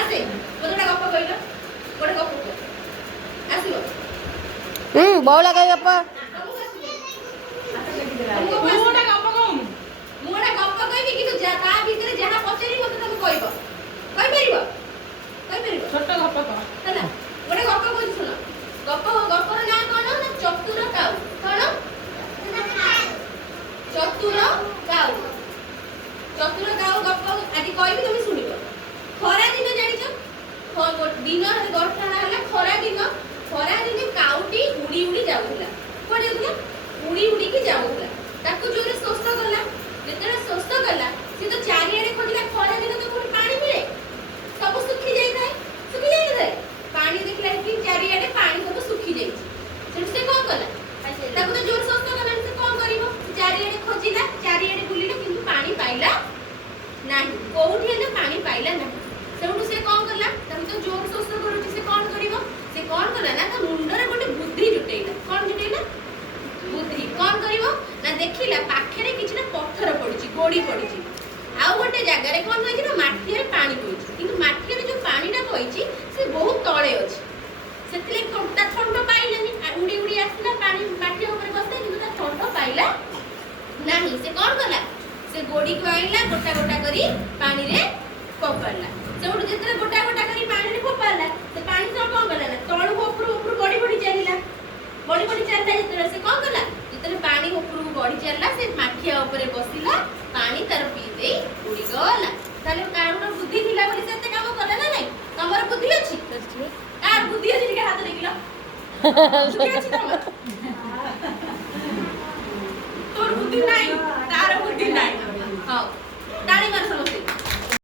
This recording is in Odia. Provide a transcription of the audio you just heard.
ଆସେ ମୋତେ ଗୋଟେ ଗପ କହିଲ ଗୋଟେ ଗପ କୁହ ଆସିବ ବଉଳା କାଇ ବାପା ତମକୁ ଆସିବ ମୁଁ ଗୋଟେ ଗପ କହୁନି। ମୁଁ ଗୋଟେ ଗପ କହିବି କିନ୍ତୁ ତା ଭିତରେ ଯାହା ପଚାରିବି ମୋତେ ତମେ କହିବ କହିପାରିବ ଛୋଟ ଗପ କହ। ହେଲା ଗୋଟେ ଗପ କହୁଛି ଶୁଣ ଗପର ନାଁ କଣ ନା ଚତୁର କାଉ କଣ ଚତୁର କାଉ ଗପ ଆଜି କହିବି ତମେ ଶୁଣିବ ଖରା ଦିନ ଜାଣିଛ ଦିନ ଘଟଣା ହେଲା ଖରା ଦିନେ କାଉଟି ଉଡ଼ି ଉଡ଼ି ଯାଉଥିଲା କୁଆଡ଼େ ଯାଉଥିଲା ଉଡ଼ିକି ଯାଉଥିଲା ତାକୁ ଜୋରେ ଶୋଷ କଲା ଯେତେବେଳେ ଶୋଷ କଲା ସେ ତ ଚାରିଆଡ଼େ ଖୋଜିଲା ଖରା ଦିନ ତ କୋଉଠି ପାଣି ମିଳେ ସବୁ ଶୁଖି ଯାଇଥାଏ ପାଣି ଦେଖିଲା କି ଚାରିଆଡ଼େ ପାଣି ସବୁ ଶୁଖି ଯାଇଛି ସେଠୁ ସେ କ'ଣ କଲା ତାକୁ ତ ଜୋର ଶୋଷ କଲାଣି ସେ କ'ଣ କରିବ ଚାରିଆଡ଼େ ଖୋଜିଲା ଚାରିଆଡ଼େ ବୁଲିଲା କିନ୍ତୁ ପାଣି ପାଇଲା ନାହିଁ କୋଉଠି ହେଲେ ପାଣି ପାଇଲା ନାହିଁ ସେଠୁ ସେ କ'ଣ କଲା ତାକୁ ତ ଜୋର ଶୋଷ କରୁଛି ସେ କ'ଣ କରିବ ସେ କ'ଣ କଲା ନା ତା ମୁଣ୍ଡରେ ଗୋଟେ ବୁଦ୍ଧି ଜୁଟେଇଲା କ'ଣ ଜୁଟେଇଲା ବୁଦ୍ଧି କ'ଣ କରିବ ନା ଦେଖିଲା ପାଖରେ କିଛିଟା ପଥର ପଡ଼ିଛି ଗୋଡ଼ି ପଡ଼ିଛି ଆଉ ଗୋଟେ ଜାଗାରେ କ'ଣ ହେଇଛି ନା ମାଠିଆରେ ପାଣି ବୋହିଛି କିନ୍ତୁ ମାଠିଆରେ ଯୋଉ ପାଣିଟା ବୋହିଛି ସେ ବହୁତ ତଳେ ଅଛି ସେଥିଲାଗି ତା ଥଣ୍ଟ ପାଇଲାନି ଉଡ଼ି ଉଡ଼ି ଆସିଲା ପାଣି ମାଠିଆ ଉପରେ ବସିଲା କିନ୍ତୁ ତା ଥଣ୍ଟ ପାଇଲା ନାହିଁ ସେ କ'ଣ କଲା ସେ ଗୋଡ଼ିକୁ ଆଣିଲା ଗୋଟା ଗୋଟା କରି ପାଣିରେ ଫୋପାଡ଼ିଲା ସେଉଠୁ ଯେତେବେଳେ ଗୋଟା ଗୋଟା କରି ପାଣିରେ ଫୋପାଡ଼ିଲା ସେ ପାଣି ସହ କ'ଣ କଲା ନା ତଳକୁ ଉପରୁ ବଢ଼ି ବଢ଼ି ଚାଲିଲା ଯେତେବେଳେ ସେ କ'ଣ କଲା ଯେତେବେଳେ ପାଣି ଉପରକୁ ବଢ଼ି ଚାଲିଲା ସେ ମାଠିଆ ଉପରେ ବସିଲା ପାଣି ତାର ପିଇ ଦେଇ ଉଡ଼ିଗଲା ତାହେଲେ କାହାର ବୁଦ୍ଧି ଥିଲା ବୋଲି ସେ ଏତେ କାମ କଲା ନା ନାଇଁ ତମର ବୁଦ୍ଧି ଅଛି କାହାର ବୁଦ୍ଧି ଅଛି ଟିକେ ହାତ ଦେଖିଲ ବୁଦ୍ଧି ଅଛି ତମର ତୋର ବୁଦ୍ଧି ନାହିଁ ତାର ବୁଦ୍ଧି ନାହିଁ ହଉ ତାଳି ମାର ସମସ୍ତେ